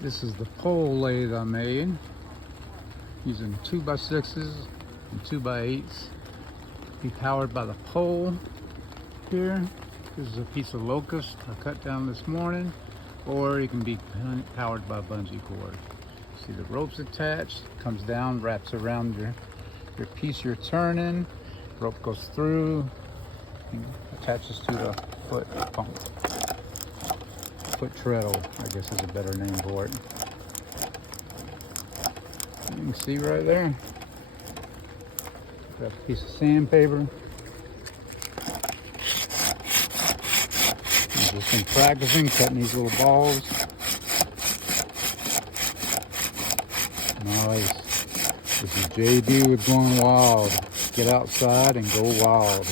This is the pole lathe I made using 2x6s and 2x8s. Be powered by the pole here. This is a piece of locust I cut down this morning, or it can be powered by bungee cord. See the ropes attached, comes down, wraps around your piece you're turning. Rope goes through and attaches to the foot pump. Foot treadle, I guess is a better name for it. You can see right there. Got a piece of sandpaper. I've just been practicing cutting these little balls. Nice. This is JB with Going Wild. Get outside and go wild.